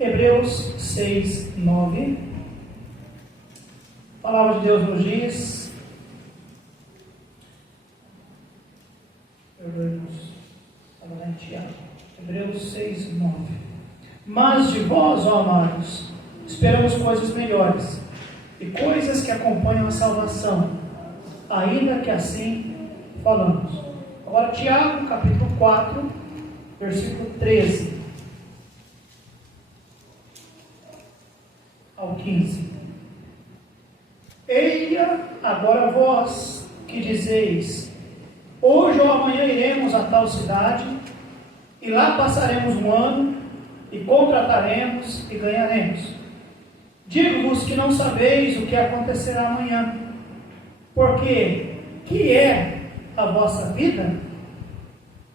Hebreus 6, 9. A palavra de Deus nos diz, Hebreus 6, 9. Mas de vós, ó amados, esperamos coisas melhores, e coisas que acompanham a salvação, ainda que assim falamos. Agora Tiago, capítulo 4, versículo 13 ao 15. Eia agora vós que dizeis, hoje ou amanhã iremos a tal cidade, e lá passaremos um ano, e contrataremos e ganharemos. Digo-vos que não sabeis o que acontecerá amanhã, porque que é a vossa vida?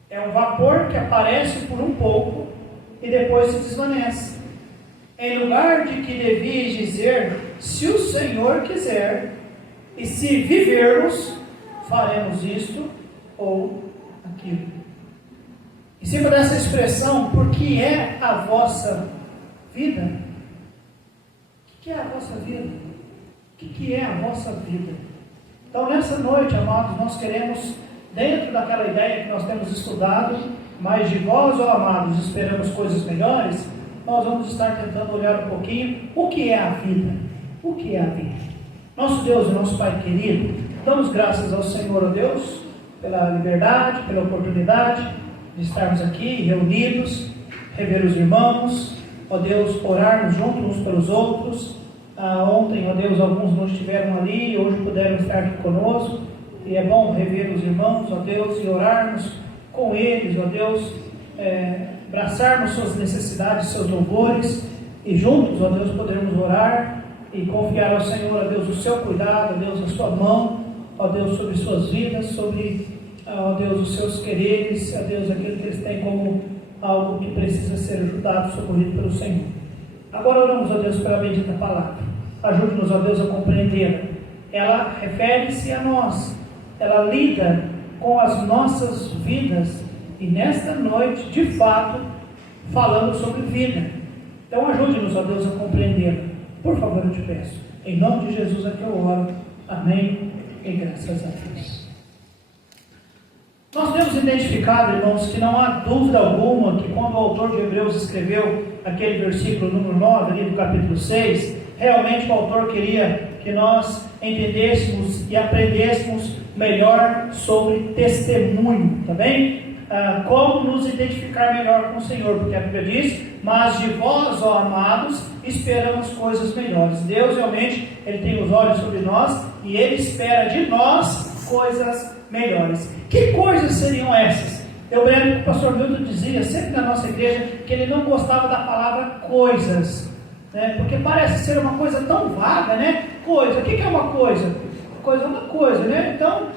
É um vapor que aparece por um pouco e depois se desvanece. Em lugar de que devias dizer, se o Senhor quiser, e se vivermos, faremos isto ou aquilo. Em cima dessa expressão, porque é a vossa vida? O que é a vossa vida? O que é a vossa vida? Então, nessa noite, amados, nós queremos, dentro daquela ideia que nós temos estudado, mas de vós, ó amados, esperamos coisas melhores, nós vamos estar tentando olhar um pouquinho o que é a vida. O que é a vida? Nosso Deus e nosso Pai querido, damos graças ao Senhor, ó Deus, pela liberdade, pela oportunidade de estarmos aqui reunidos, rever os irmãos, ó Deus, orarmos juntos uns pelos outros. Ontem, ó Deus, alguns não estiveram ali, hoje puderam estar aqui conosco, e é bom rever os irmãos, ó Deus, e orarmos com eles, ó Deus, abraçarmos suas necessidades, seus louvores, e juntos, ó Deus, podermos orar e confiar ao Senhor, ó Deus, o seu cuidado, ó Deus, a sua mão, ó Deus, sobre suas vidas, sobre, ó Deus, os seus quereres, ó Deus, aquilo que eles têm como algo que precisa ser ajudado, socorrido pelo Senhor. Agora oramos, ó Deus, pela bendita palavra. Ajude-nos, ó Deus, a compreendê-la. Ela refere-se a nós, ela lida com as nossas vidas, e nesta noite, de fato, falando sobre vida. Então ajude-nos, ó Deus, a compreendê-la. Por favor, eu te peço. Em nome de Jesus é que eu oro. Amém. E graças a Deus. Nós temos identificado, irmãos, que não há dúvida alguma que quando o autor de Hebreus escreveu aquele versículo número 9, ali do capítulo 6, realmente o autor queria que nós entendêssemos e aprendêssemos melhor sobre testemunho, tá bem? Como nos identificar melhor com o Senhor, porque a Bíblia diz, mas de vós, ó amados, esperamos coisas melhores. Deus realmente, Ele tem os olhos sobre nós, e Ele espera de nós coisas melhores. Que coisas seriam essas? Eu lembro que o pastor Milton dizia, sempre na nossa igreja, que ele não gostava da palavra coisas, né? Porque parece ser uma coisa tão vaga, né? Coisa, o que é uma coisa? Coisa é uma coisa, né? Então,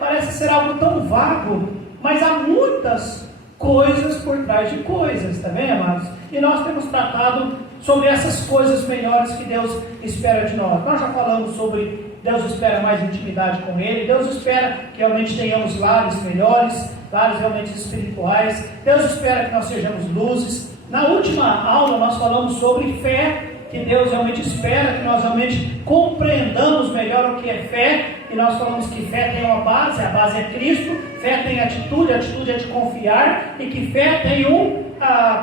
parece ser algo tão vago, mas há muitas coisas por trás de coisas, tá bem, amados? E nós temos tratado sobre essas coisas melhores que Deus espera de nós. Nós já falamos sobre Deus espera mais intimidade com Ele, Deus espera que realmente tenhamos lares melhores, lares realmente espirituais, Deus espera que nós sejamos luzes. Na última aula nós falamos sobre fé, que Deus realmente espera que nós realmente compreendamos melhor o que é fé, e nós falamos que fé tem uma base, a base é Cristo, fé tem atitude, a atitude é de confiar, e que fé tem um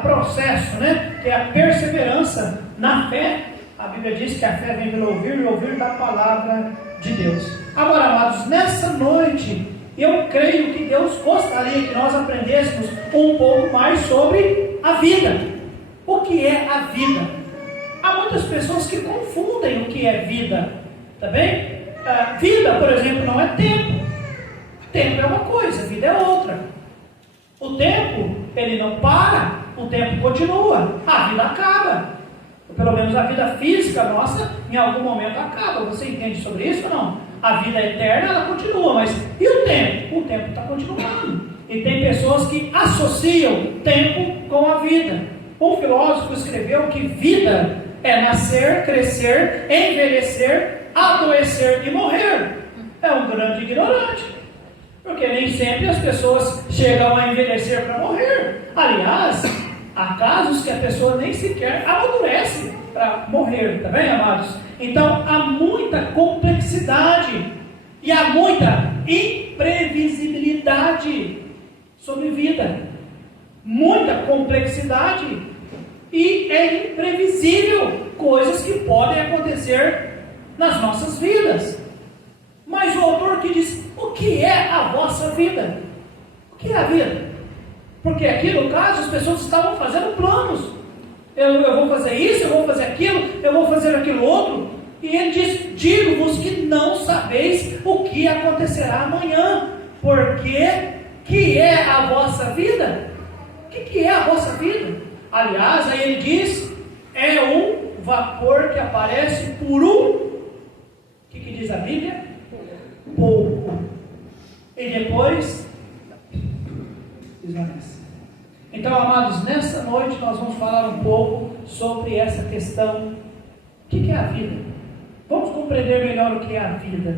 processo, né? Que é a perseverança na fé. A Bíblia diz que a fé vem pelo ouvir e ouvir da palavra de Deus. Agora, amados, nessa noite, eu creio que Deus gostaria que nós aprendêssemos um pouco mais sobre a vida. O que é a vida? Há muitas pessoas que confundem o que é vida, tá bem? Vida, por exemplo, não é tempo. Tempo é uma coisa, vida é outra. O tempo, ele não para, o tempo continua, a vida acaba. Pelo menos a vida física nossa, em algum momento acaba. Você entende sobre isso ou não? A vida eterna, ela continua, mas e o tempo? O tempo está continuando. E tem pessoas que associam tempo com a vida. Um filósofo escreveu que vida é nascer, crescer, envelhecer, adoecer e morrer. É um grande ignorante, porque nem sempre as pessoas chegam a envelhecer para morrer. Aliás, Há casos que a pessoa nem sequer amadurece para morrer, tá bem, amados? Então, há muita complexidade e há muita imprevisibilidade sobre vida. Muita complexidade e é imprevisível coisas que podem acontecer nas nossas vidas. Mas o autor que diz, o que é a vossa vida? O que é a vida? Porque aqui no caso as pessoas estavam fazendo planos. Eu vou fazer isso, eu vou fazer aquilo, eu vou fazer aquilo outro. E ele diz, digo-vos que não sabeis o que acontecerá amanhã. Porque que é a vossa vida? O que é a vossa vida? Aliás, aí ele diz, é um vapor que aparece por o que diz a Bíblia? Pouco. E depois desvanece. Então, amados, nessa noite nós vamos falar um pouco sobre essa questão. O que é a vida? Vamos compreender melhor o que é a vida.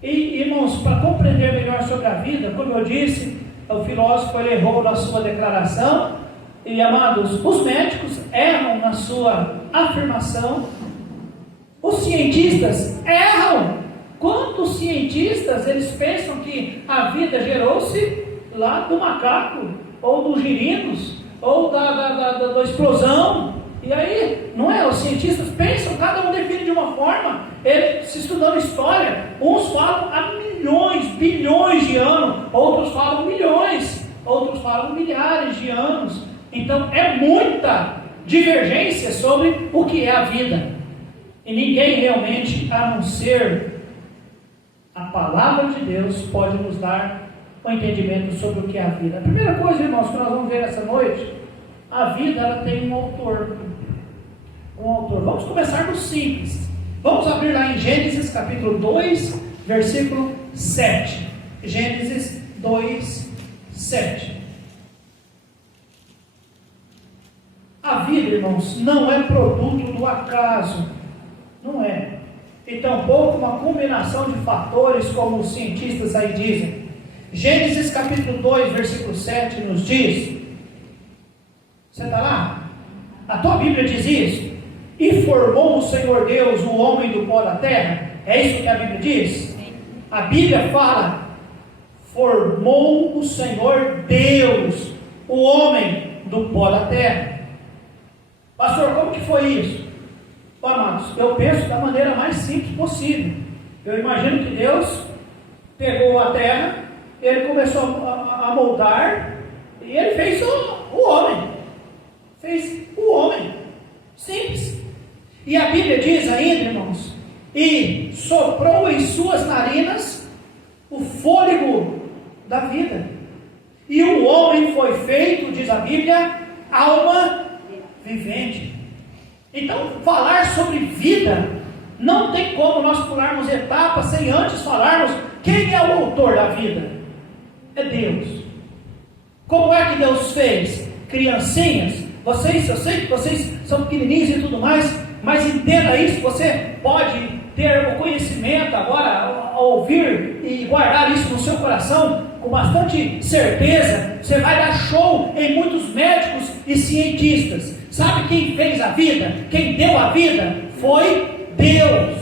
E, irmãos, para compreender melhor sobre a vida, como eu disse, o filósofo ele errou na sua declaração. E, amados, os médicos erram na sua afirmação. Os cientistas erram. Quantos cientistas eles pensam que a vida gerou-se lá do macaco, ou dos girinos, ou da explosão? E aí, não é? Os cientistas pensam, cada um define de uma forma. Eles, se estudando história, uns falam há milhões, bilhões de anos, outros falam milhões, outros falam milhares de anos. Então, é muita divergência sobre o que é a vida. E ninguém realmente, a não ser a palavra de Deus, pode nos dar o entendimento sobre o que é a vida. A primeira coisa, irmãos, que nós vamos ver essa noite, a vida ela tem um autor. Vamos começar do simples. Vamos abrir lá em Gênesis capítulo 2, versículo 7. Gênesis 2, 7. A vida, irmãos, não é produto do acaso. Não é. E tampouco uma combinação de fatores, como os cientistas aí dizem. Gênesis capítulo 2, versículo 7 nos diz. Você está lá? A tua Bíblia diz isso. E formou o Senhor Deus o homem do pó da terra. É isso que a Bíblia diz? A Bíblia fala, formou o Senhor Deus o homem do pó da terra. Pastor, como que foi isso? Amados, eu penso da maneira mais simples possível. Eu imagino que Deus pegou a terra, ele começou a moldar, e ele fez o homem. Fez o homem. Simples. E a Bíblia diz ainda, irmãos, e soprou em suas narinas o fôlego da vida. E o homem foi feito, diz a Bíblia, alma vivente. Então, falar sobre vida, não tem como nós pularmos etapas sem antes falarmos quem é o autor da vida. É Deus. Como é que Deus fez? Criancinhas, eu sei que vocês são pequenininhos e tudo mais, mas entenda isso, você pode ter o conhecimento agora, ouvir e guardar isso no seu coração com bastante certeza. Você vai dar show em muitos médicos e cientistas. Sabe quem fez a vida? Quem deu a vida? Foi Deus.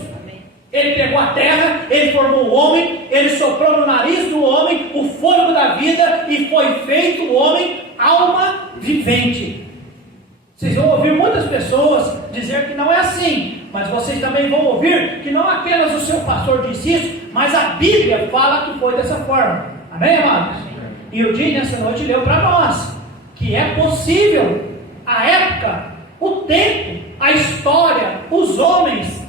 Ele pegou a terra, ele formou o homem, ele soprou no nariz do homem o fôlego da vida e foi feito o homem alma vivente. Vocês vão ouvir muitas pessoas dizer que não é assim, mas vocês também vão ouvir que não apenas o seu pastor disse isso, mas a Bíblia fala que foi dessa forma. Amém, amados? E o dia nessa noite leu para nós que é possível a época, o tempo, a história, os homens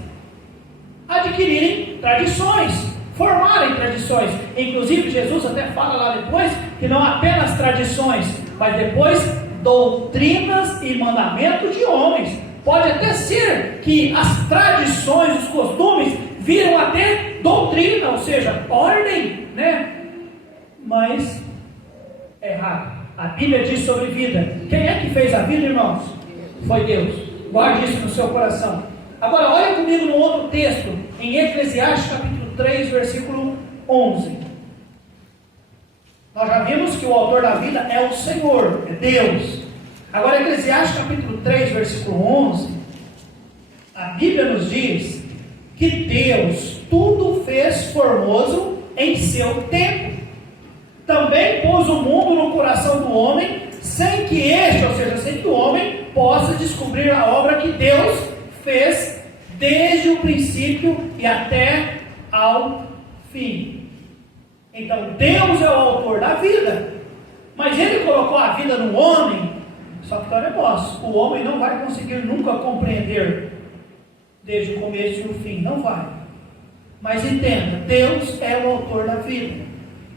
adquirirem tradições, formarem tradições. Inclusive Jesus até fala lá depois que não apenas tradições, mas depois doutrinas e mandamentos de homens. Pode até ser que as tradições, os costumes viram até doutrina, ou seja, ordem, né? Mas é errado. A Bíblia diz sobre vida. Quem é que fez a vida, irmãos? Foi Deus. Guarde isso no seu coração. Agora, olha comigo no outro texto, em Eclesiastes capítulo 3, versículo 11. Nós já vimos que o autor da vida é o Senhor, é Deus. Agora, Eclesiastes capítulo 3, versículo 11, a Bíblia nos diz que Deus tudo fez formoso em seu tempo. Também pôs o mundo no coração do homem, sem que este, ou seja, sem que o homem possa descobrir a obra que Deus fez desde o princípio e até ao fim. Então Deus é o autor da vida, mas Ele colocou a vida no homem. Só que tá um negócio, o homem não vai conseguir nunca compreender desde o começo e o fim, não vai. Mas entenda, Deus é o autor da vida,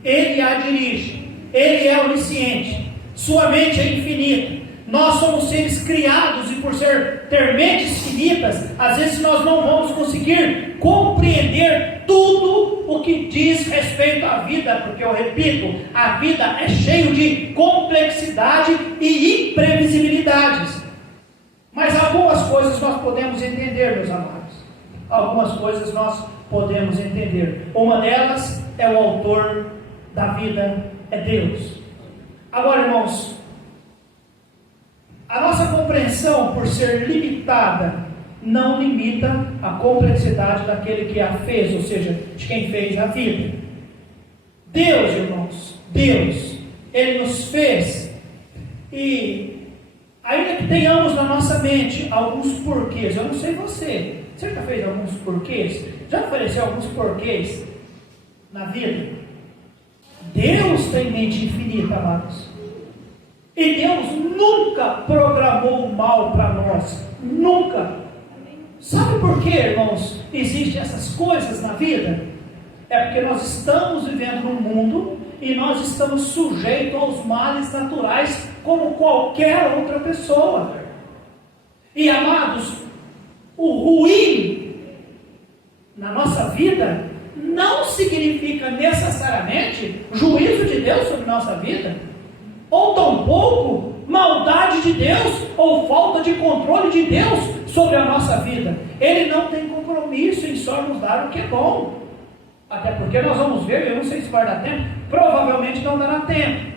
Ele a dirige, Ele é onisciente, sua mente é infinita. Nós somos seres criados e por ter mentes finitas, às vezes nós não vamos conseguir compreender tudo o que diz respeito à vida, porque eu repito, a vida é cheia de complexidade e imprevisibilidades. Mas algumas coisas nós podemos entender, meus amados. Algumas coisas nós podemos entender. Uma delas é o autor da vida, é Deus. Agora, irmãos, a nossa compreensão, por ser limitada, não limita a complexidade daquele que a fez, ou seja, de quem fez a vida. Deus, irmãos, Deus, Ele nos fez, e ainda que tenhamos na nossa mente alguns porquês, eu não sei você já fez alguns porquês? Já ofereceu alguns porquês na vida? Deus tem mente infinita, amados. E Deus nunca programou o mal para nós. Nunca. Sabe por que, irmãos, existem essas coisas na vida? É porque nós estamos vivendo num mundo e nós estamos sujeitos aos males naturais como qualquer outra pessoa. E, amados, o ruim na nossa vida não significa necessariamente juízo de Deus sobre nossa vida, ou tampouco maldade de Deus, ou falta de controle de Deus sobre a nossa vida. Ele não tem compromisso em só nos dar o que é bom. Até porque nós vamos ver, eu não sei se vai dar tempo, provavelmente não dará tempo.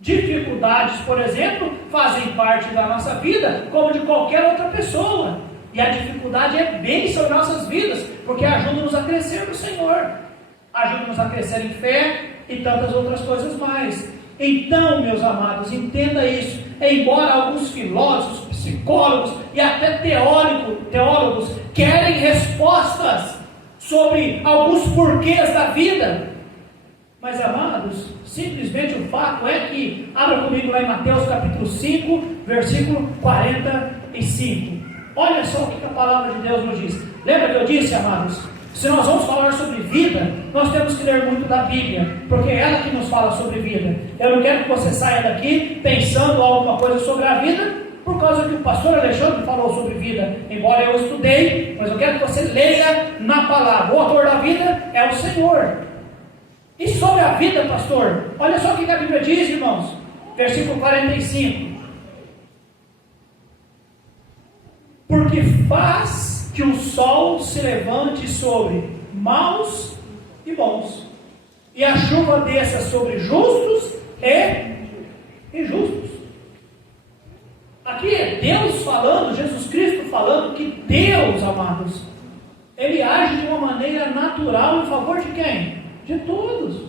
Dificuldades, por exemplo, fazem parte da nossa vida, como de qualquer outra pessoa. E a dificuldade é bênção em nossas vidas, porque ajuda-nos a crescer no Senhor, ajuda-nos a crescer em fé e tantas outras coisas mais. Então, meus amados, entenda isso. Embora alguns filósofos, psicólogos e até teólogos querem respostas sobre alguns porquês da vida, mas, amados, simplesmente o fato é que, abra comigo lá em Mateus capítulo 5, versículo 45. Olha só o que a palavra de Deus nos diz. Lembra que eu disse, amados, se nós vamos falar sobre vida, nós temos que ler muito da Bíblia, porque é ela que nos fala sobre vida. Eu não quero que você saia daqui pensando alguma coisa sobre a vida, por causa que o pastor Alexandre falou sobre vida, embora eu estudei, mas eu quero que você leia na palavra. O autor da vida é o Senhor. E sobre a vida, pastor, olha só o que a Bíblia diz, irmãos, versículo 45. Porque faz que o sol se levante sobre maus e bons, e a chuva desça sobre justos e injustos. Aqui é Deus falando, Jesus Cristo falando que Deus, amados, Ele age de uma maneira natural em favor de quem? De todos.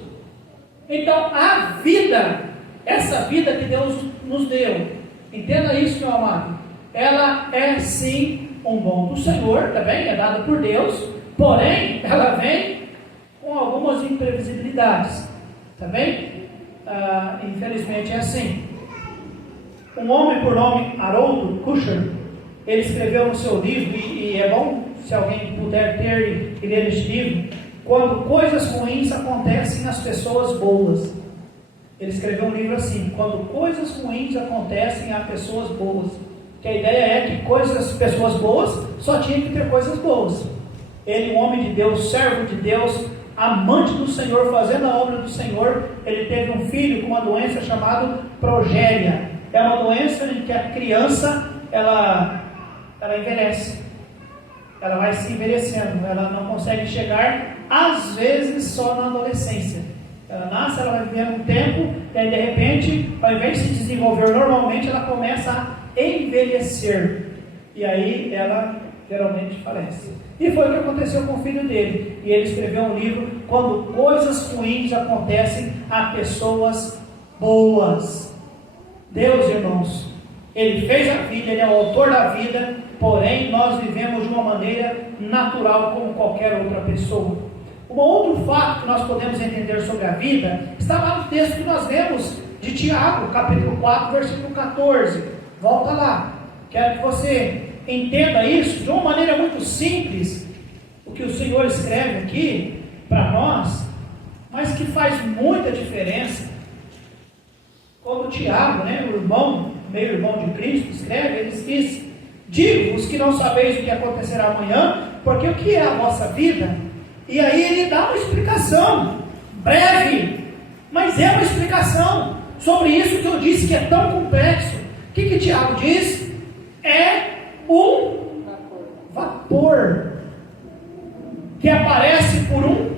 Então a vida, essa vida que Deus nos deu, entenda isso, meu amado, ela é sim um dom do Senhor, também é dada por Deus, porém ela vem com algumas imprevisibilidades, também infelizmente é assim. Um homem por nome Haroldo Kuscher, ele escreveu no seu livro, e é bom se alguém puder ter e ler este livro, Quando Coisas Ruins Acontecem às Pessoas Boas. Ele escreveu um livro assim, Quando Coisas Ruins Acontecem a Pessoas Boas. Que a ideia é que pessoas boas só tinham que ter coisas boas. Ele, um homem de Deus, servo de Deus, amante do Senhor, fazendo a obra do Senhor, ele teve um filho com uma doença chamada progéria. É uma doença em que a criança, ela envelhece. Ela vai se envelhecendo, ela não consegue chegar, às vezes, só na adolescência. Ela nasce, ela vai viver um tempo, e aí de repente, ao invés de se desenvolver normalmente, ela começa a envelhecer. E aí ela geralmente falece. E foi o que aconteceu com o filho dele. E ele escreveu um livro, Quando Coisas Ruins Acontecem a Pessoas Boas. Deus, irmãos, Ele fez a vida, Ele é o autor da vida, porém nós vivemos de uma maneira natural como qualquer outra pessoa. Um outro fato que nós podemos entender sobre a vida está lá no texto que nós lemos de Tiago, capítulo 4, versículo 14. Volta lá. Quero que você entenda isso de uma maneira muito simples, o que o Senhor escreve aqui para nós, mas que faz muita diferença. Como Tiago, o irmão, meio-irmão de Cristo, escreve, ele diz: digo-vos que não sabeis o que acontecerá amanhã, porque o que é a vossa vida? E aí ele dá uma explicação, breve, mas é uma explicação sobre isso que eu disse que é tão complexo. O que Tiago diz? É um vapor que aparece por um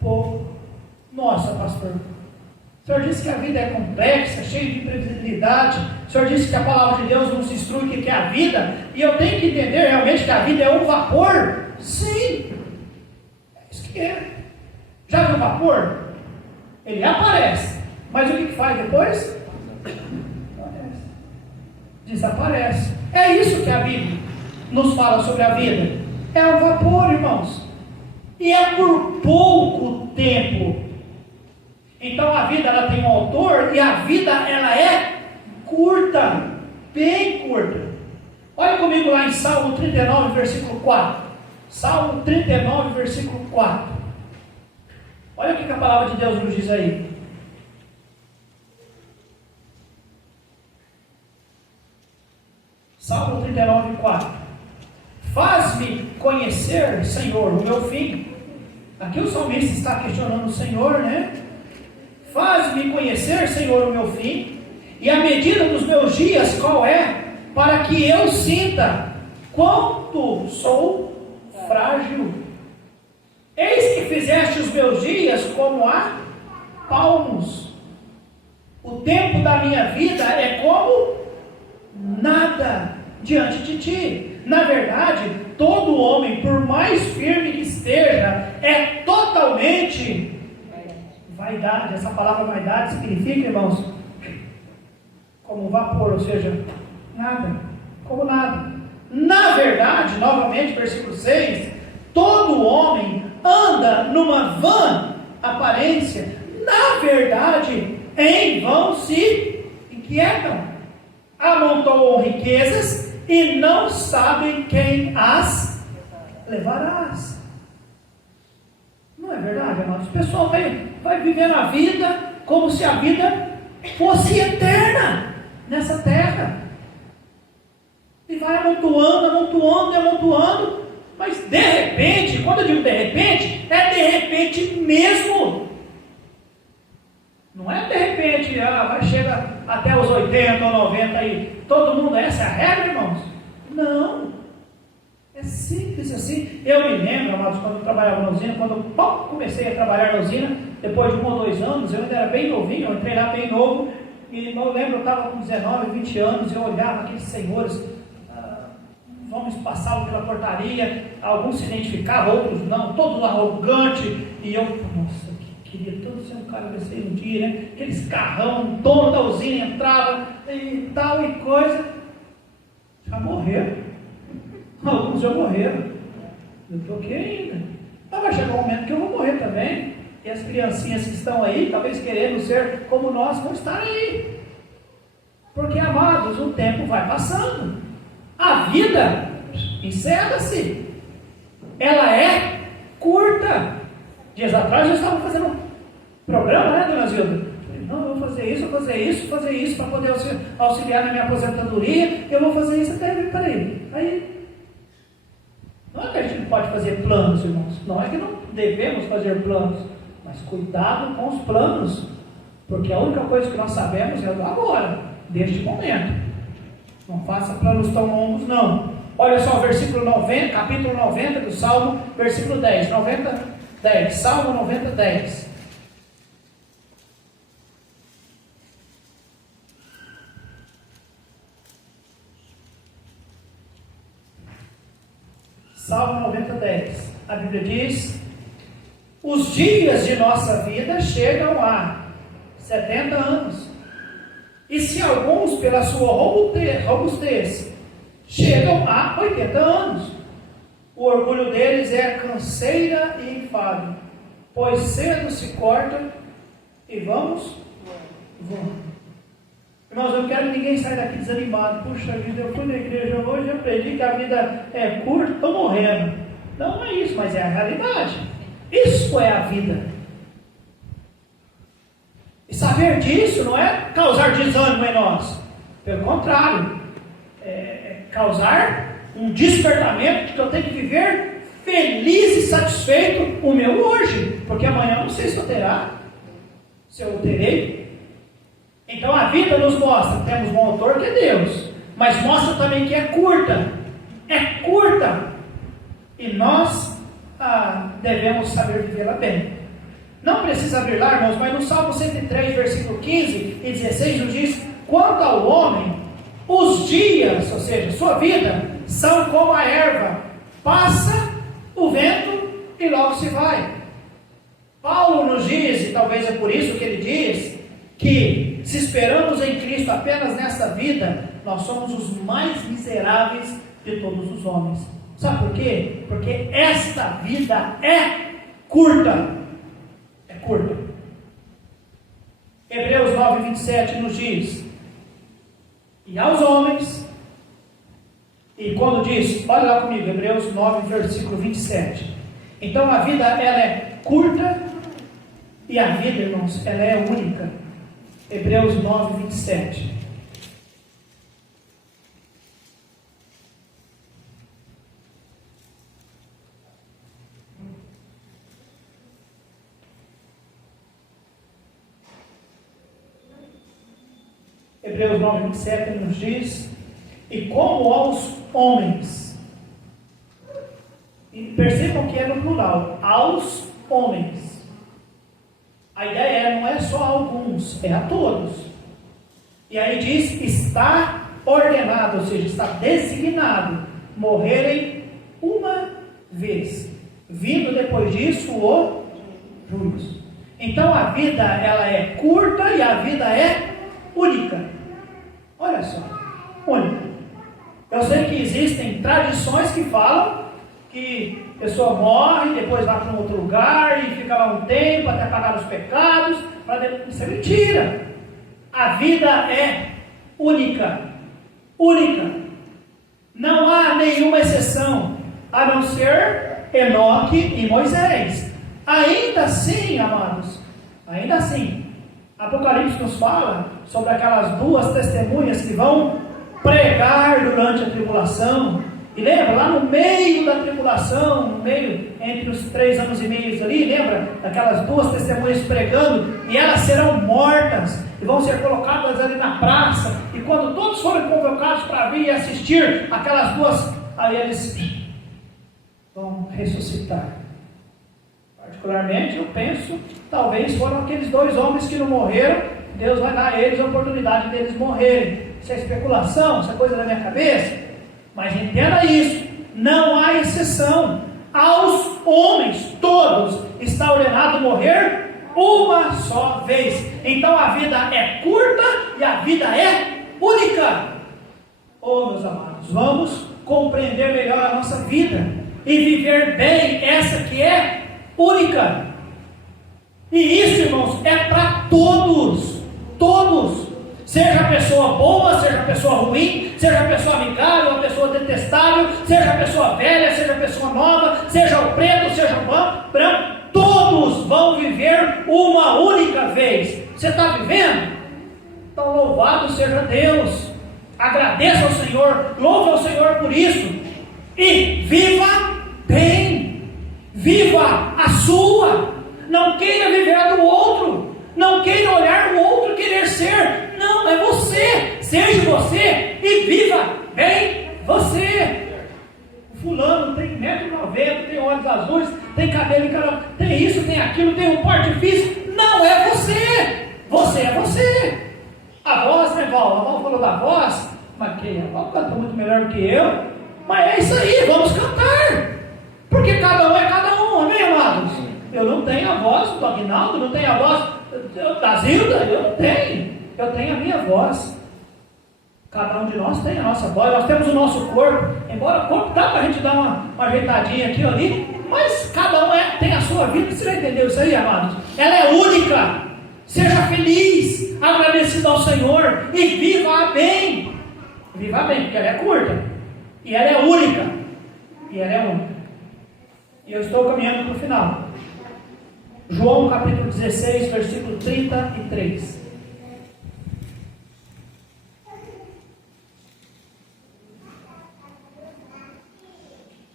pouco. Nossa, pastor, o senhor disse que a vida é complexa, cheia de imprevisibilidade. O senhor disse que a palavra de Deus nos instrui o que é a vida, e eu tenho que entender realmente que a vida é um vapor? Sim, é isso que é. Já viu o vapor? Ele aparece, mas o que faz depois? Desaparece. É isso que a Bíblia nos fala sobre a vida. É um vapor, irmãos. E é por pouco tempo. Então a vida ela tem um autor, e a vida ela é curta, bem curta. Olha comigo lá em Salmo 39, versículo 4. Salmo 39, versículo 4. Olha o que a palavra de Deus nos diz aí. Salmo 39, 4. Faz-me conhecer, Senhor, o meu fim. Aqui o salmista está questionando o Senhor, Faz-me conhecer, Senhor, o meu fim, e a medida dos meus dias qual é, para que eu sinta quanto sou frágil. Eis que fizeste os meus dias como a palmos. O tempo da minha vida é como nada diante de ti. Na verdade, todo homem, por mais firme que esteja, é totalmente vaidade. Essa palavra vaidade significa, irmãos, como vapor, ou seja, nada, como nada. Na verdade, novamente, versículo 6, todo homem anda numa vã aparência. Na verdade, em vão se inquietam. Amontoam riquezas e não sabem quem as levarás. Não é verdade, amados? O pessoal vai vivendo a vida como se a vida fosse eterna nessa terra. E vai amontoando, mas de repente, quando eu digo de repente, é de repente mesmo. Não é de repente, vai chegar até os 80 ou 90 aí, todo mundo, essa é a regra, irmãos? Não, é simples assim. Eu me lembro, amados, quando eu trabalhava na usina, quando eu comecei a trabalhar na usina, depois de 1 ou 2 anos, eu ainda era bem novinho, eu entrei lá bem novo, e eu lembro, eu estava com 19, 20 anos, eu olhava aqueles senhores, os homens passavam pela portaria, alguns se identificavam, outros não, todos arrogantes, e eu, nossa, queria tanto ser um cara desse aí um dia, aqueles carrão, dono da usina entrava e tal e coisa. Já morreram. Alguns já morreram. Eu estou aqui ainda. Mas vai chegar um momento que eu vou morrer também. E as criancinhas que estão aí, talvez querendo ser como nós, vão estar aí. Porque, amados, o tempo vai passando. A vida encerra-se. Ela é curta. Dias atrás eu estava fazendo um programa, dona Zilda? Não, eu vou fazer isso para poder auxiliar na minha aposentadoria, eu vou fazer isso até, peraí. Aí, não é que a gente não pode fazer planos, irmãos, não é que não devemos fazer planos, mas cuidado com os planos, porque a única coisa que nós sabemos é o agora, deste momento. Não faça planos tão longos, não. Olha só, versículo 90, capítulo 90 do Salmo, versículo 10, Salmo 90, 10. Salmo 90:10. A Bíblia diz: os dias de nossa vida chegam a 70 anos. E se alguns, pela sua robustez, chegam a 80 anos. O orgulho deles é canseira e enfado, pois cedo se corta e vamos. Irmãos, eu não quero que ninguém saia daqui desanimado. Puxa vida, eu fui na igreja hoje e aprendi que a vida é curta, estou morrendo. Não é isso, mas é a realidade. Isso é a vida. E saber disso não é causar desânimo em nós. Pelo contrário, é causar um despertamento de que eu tenho que viver feliz e satisfeito o meu hoje. Porque amanhã eu não sei se eu terei. Então a vida nos mostra, temos um autor que é Deus, mas mostra também que é curta. E nós devemos saber vivê-la bem. Não precisa abrir lá, irmãos, mas no Salmo 103, versículo 15 e 16 nos diz: quanto ao homem, os dias, ou seja, sua vida, são como a erva, passa o vento e logo se vai. Paulo nos diz, e talvez é por isso que ele diz, que se esperamos em Cristo apenas nesta vida, nós somos os mais miseráveis de todos os homens. Sabe por quê? Porque esta vida é curta. Hebreus 9:27 nos diz: e aos homens, e quando diz, olha lá comigo, Hebreus 9, versículo 27. Então a vida, ela é curta, e a vida, irmãos, ela é única. Hebreus 9:27. Hebreus 9:27 nos diz: e como aos homens, e percebam que é no plural, aos homens. A ideia não é só a alguns, é a todos. E aí diz: está ordenado, ou seja, está designado morrerem uma vez, vindo depois disso o juízo. Então a vida, ela é curta e a vida é única. Olha só, única. Eu sei que existem tradições que falam que a pessoa morre, depois vai para um outro lugar e fica lá um tempo até pagar os pecados. Isso é mentira. A vida é única. Não há nenhuma exceção, a não ser Enoque e Moisés. Ainda assim, amados, Apocalipse nos fala sobre aquelas duas testemunhas que vão pregar durante a tribulação. E lembra, lá no meio da tribulação, entre os 3 anos e meio ali, lembra daquelas duas testemunhas pregando, e elas serão mortas, e vão ser colocadas ali na praça, e quando todos forem convocados para vir e assistir aquelas duas, aí eles vão ressuscitar. Particularmente, eu penso, talvez foram aqueles 2 homens que não morreram, Deus vai dar a eles a oportunidade deles morrerem. Isso é especulação, isso é coisa da minha cabeça, mas entenda isso, não há exceção. Aos homens, todos, está ordenado morrer uma só vez. Então a vida é curta e a vida é única. Oh, meus amados, vamos compreender melhor a nossa vida e viver bem essa que é única. E isso, irmãos, é para todos. Seja a pessoa boa, seja a pessoa ruim, seja a pessoa amigável, a pessoa detestável, seja a pessoa velha, seja a pessoa nova, seja o preto, seja o branco, todos vão viver uma única vez. Você está vivendo? Então louvado seja Deus, agradeça ao Senhor, louve ao Senhor por isso, e viva bem, viva a sua, não queira viver a do outro, não queira olhar o outro querer ser, não, é você, seja você e viva bem você. O fulano tem 1,90 m, tem olhos azuis, tem cabelo encarado, tem isso, tem aquilo, tem um porte físico, não é você, você é você. A voz, né, Val? A Val falou da voz, mas quem? A Val canta muito melhor do que eu, mas é isso aí, vamos cantar. Porque cada um é cada um, amém, amados? Eu não tenho a voz do Aguinaldo, não tenho a voz da Zilda, eu não tenho. Eu tenho a minha voz. Cada um de nós tem a nossa voz, nós temos o nosso corpo, embora o corpo dá para a gente dar uma ajeitadinha aqui ou ali, mas cada um tem a sua vida. Você já entendeu isso aí, amados? Ela é única. Seja feliz, agradecido ao Senhor e viva bem. Viva bem, porque ela é curta, e ela é única, e ela é única. E eu estou caminhando para o final. João capítulo 16, versículo 33.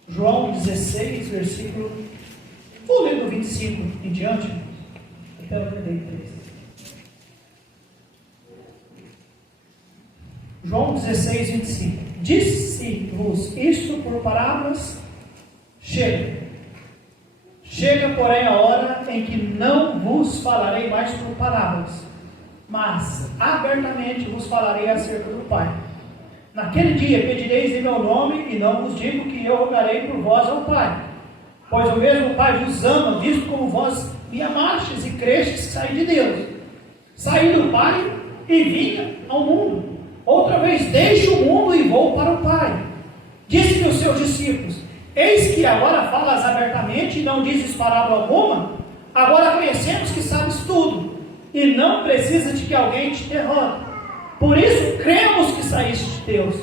João 16, versículo, vou ler do 25 em diante, até o 33. João 16, 25. Disse-vos isto por parábolas? Chega, porém, a hora em que não vos falarei mais por parábolas, mas abertamente vos falarei acerca do Pai. Naquele dia pedireis em meu nome, e não vos digo que eu rogarei por vós ao Pai, pois o mesmo Pai vos ama, visto como vós me amastes e crestes que saí de Deus. Saí do Pai e vinha ao mundo. Outra vez deixo o mundo e vou para o Pai. Disse-lhe os seus discípulos: eis que agora falas abertamente e não dizes parábola alguma. Agora conhecemos que sabes tudo, e não precisas de que alguém te interrogue. Por isso cremos que saíste de Deus.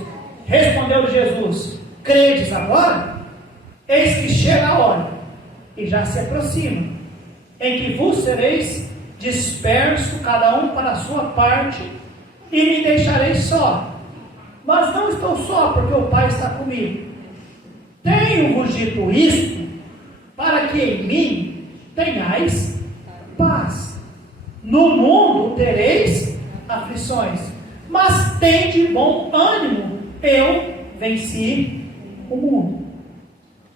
Respondeu-lhe Jesus: credes agora? Eis que chega a hora, e já se aproxima, em que vos sereis dispersos, cada um para a sua parte, e me deixareis só. Mas não estou só, porque o Pai está comigo. Tenho-vos dito isto, para que em mim tenhais paz. No mundo tereis aflições, mas tende bom ânimo, eu venci o mundo.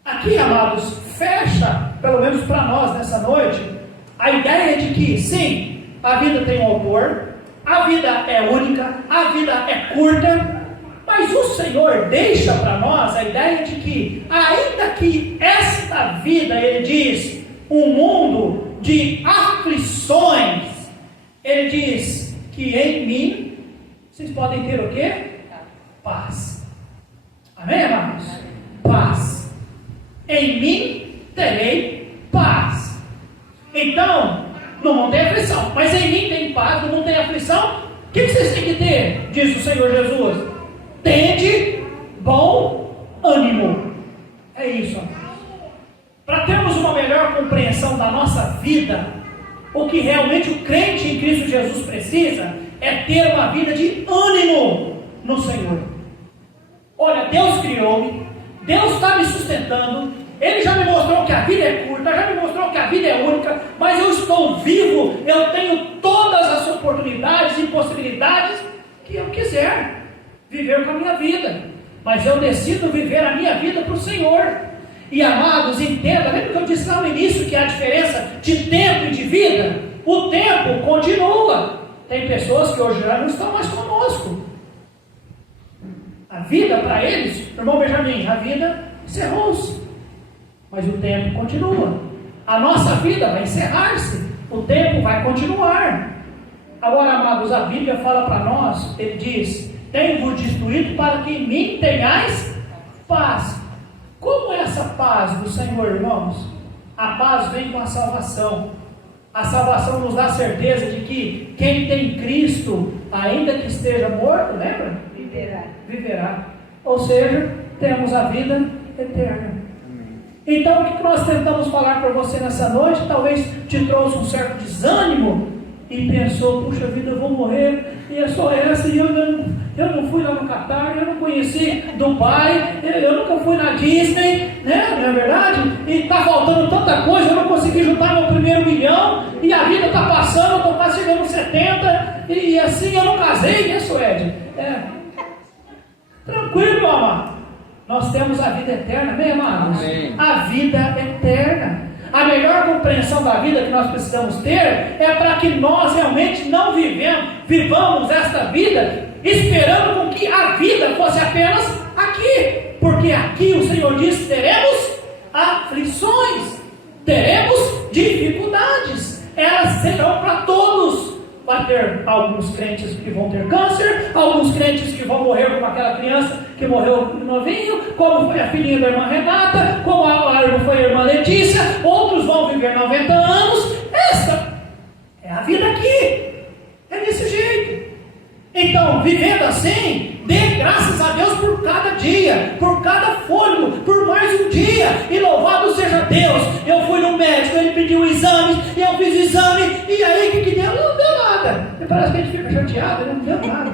Aqui, amados, fecha, pelo menos para nós nessa noite, a ideia de que, sim, a vida tem um autor, a vida é única, a vida é curta, mas o Senhor deixa para nós a ideia de que, ainda que esta vida, Ele diz, um mundo de aflições, Ele diz que em mim vocês podem ter o quê? Paz. Amém, amados? Paz. Em mim terei paz. Então, no mundo tem aflição, mas em mim tem paz, no mundo tem aflição. O que vocês têm que ter? Diz o Senhor Jesus: tende bom ânimo. É isso, amados. Para termos uma melhor compreensão da nossa vida, o que realmente o crente em Cristo Jesus precisa é ter uma vida de ânimo no Senhor. Olha, Deus criou-me, Deus está me sustentando, Ele já me mostrou que a vida é curta, já me mostrou que a vida é única, mas eu estou vivo, eu tenho todas as oportunidades e possibilidades que eu quiser viver com a minha vida, mas eu decido viver a minha vida para o Senhor. E amados, entenda, lembra que eu disse lá no início que há diferença de tempo e de vida? O tempo continua. Tem pessoas que hoje já não estão mais conosco. A vida para eles, irmão Benjamin, a vida encerrou-se, mas o tempo continua. A nossa vida vai encerrar-se, o tempo vai continuar. Agora, amados, a Bíblia fala para nós, ele diz: tenho-vos destruído para que em mim tenhais paz. Como é essa paz do Senhor, irmãos? A paz vem com a salvação. A salvação nos dá a certeza de que quem tem Cristo, ainda que esteja morto, lembra? Viverá. Ou seja, temos a vida eterna. Então, o que nós tentamos falar para você nessa noite, talvez te trouxe um certo desânimo, e pensou: puxa vida, eu vou morrer, e é só essa, e eu não fui lá no Catar, eu não conheci Dubai, eu nunca fui na Disney, né? Não é verdade? E está faltando tanta coisa, eu não consegui juntar meu primeiro milhão, e a vida está passando, eu estou quase chegando aos 70, e assim eu não casei, né, Suede? Tranquilo, meu amado. Nós temos a vida eterna, amém, amados? Amém. A vida eterna. A melhor compreensão da vida que nós precisamos ter é para que nós realmente não vivamos esta vida esperando com que a vida fosse apenas aqui, porque aqui o Senhor diz: teremos aflições. teremos dificuldades, elas serão para todos. Vai ter alguns crentes que vão ter câncer, alguns crentes que vão morrer como aquela criança que morreu novinho, como foi a filhinha da irmã Renata, como foi a irmã Letícia, outros vão viver 90 anos. Essa é a vida aqui, é desse jeito. Então, vivendo assim, dê graças a Deus por cada dia, por cada fôlego, por mais um dia, e louvado seja Deus. Eu fui no médico, ele pediu exames, e eu fiz o exame, e aí o que deu? Não deu nada. E parece que a gente fica chateado, não deu nada.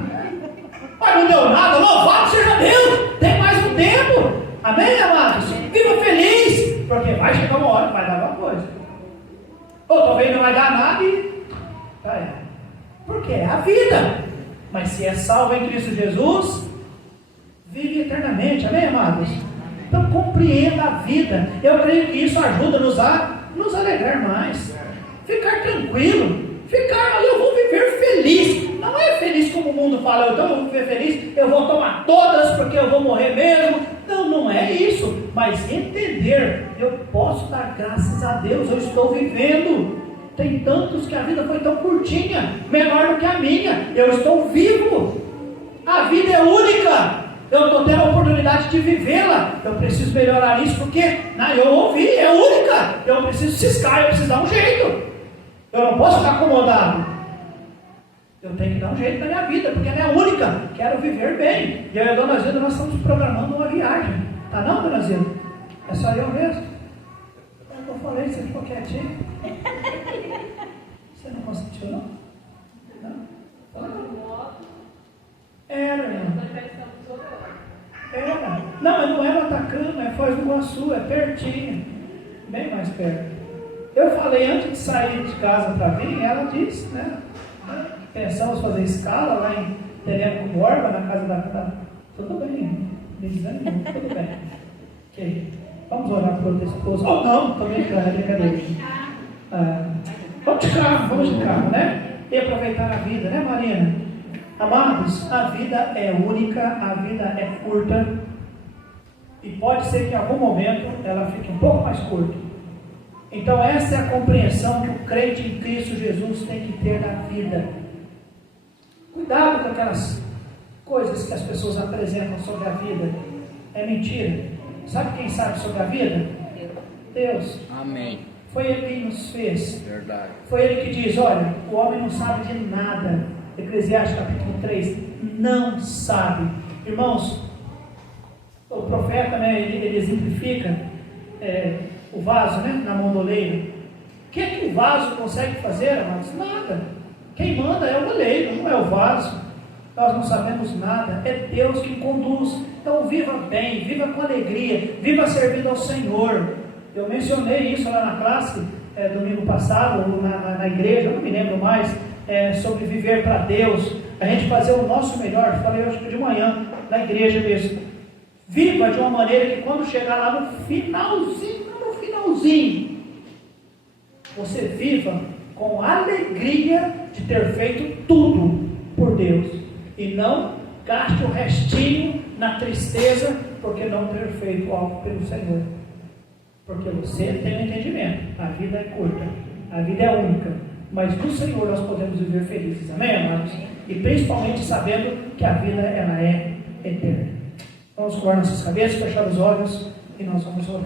Mas não deu nada, louvado seja Deus, tem mais um tempo. Amém, amados? Viva feliz, porque vai chegar uma hora que vai dar alguma coisa. Ou talvez não vai dar nada e... porque é a vida. Mas se é salvo em Cristo Jesus, vive eternamente, amém, amados? Então compreenda a vida. Eu creio que isso ajuda-nos a nos alegrar mais, ficar tranquilo, eu vou viver feliz. Não é feliz como o mundo fala, então eu vou viver feliz, eu vou tomar todas porque eu vou morrer mesmo. Não é isso, mas entender, eu posso dar graças a Deus, eu estou vivendo. Tem tantos que a vida foi tão curtinha, menor do que a minha. Eu estou vivo. A vida é única. Eu estou tendo a oportunidade de vivê-la. Eu preciso melhorar isso porque eu ouvi, é única. Eu preciso ciscar, eu preciso dar um jeito. Eu não posso ficar acomodado. Eu tenho que dar um jeito na minha vida, porque ela é única. Quero viver bem. E eu e a Dona Zilda, nós estamos programando uma viagem. Tá não, Dona Zilda? É só eu mesmo? Eu falei, você ficou quietinho. Você não consentiu, não? Não? Era. Não, não é no Atacama, é Foz do Iguaçu, é pertinho. Bem mais perto. Eu falei antes de sair de casa para vir, ela disse, né? Pensamos fazer escala lá em Telemaco Borba, na casa da... Tudo bem, me desanimou, tudo bem. Ok. Vamos orar por outra esposa. Oh, não, também brincadeira. Vamos de carro, né? E aproveitar a vida, né, Marina? Amados, a vida é única, a vida é curta. E pode ser que em algum momento ela fique um pouco mais curta. Então essa é a compreensão que o crente em Cristo Jesus tem que ter da vida. Cuidado com aquelas coisas que as pessoas apresentam sobre a vida. É mentira. Sabe quem sabe sobre a vida? Deus. Amém. Foi Ele quem nos fez. Verdade. Foi Ele que diz, olha, o homem não sabe de nada. Eclesiastes capítulo 3, não sabe. Irmãos, o profeta, né, ele exemplifica o vaso, né, na mão do oleiro. O que é que o vaso consegue fazer, amados? Nada. Quem manda é o oleiro, não é o vaso. Nós não sabemos nada, é Deus que conduz. Então viva bem, viva com alegria, viva servindo ao Senhor. Eu mencionei isso lá na classe, domingo passado, na igreja, não me lembro mais, sobre viver para Deus, a gente fazer o nosso melhor. Falei hoje de manhã, na igreja mesmo. Viva de uma maneira que quando chegar lá no finalzinho, você viva com alegria de ter feito tudo por Deus. E não gaste o restinho na tristeza porque não ter feito algo pelo Senhor. Porque você tem um entendimento. A vida é curta, a vida é única. Mas no Senhor nós podemos viver felizes. Amém, amados? E principalmente sabendo que a vida ela é eterna. Vamos curvar nossas cabeças, fechar os olhos e nós vamos orar.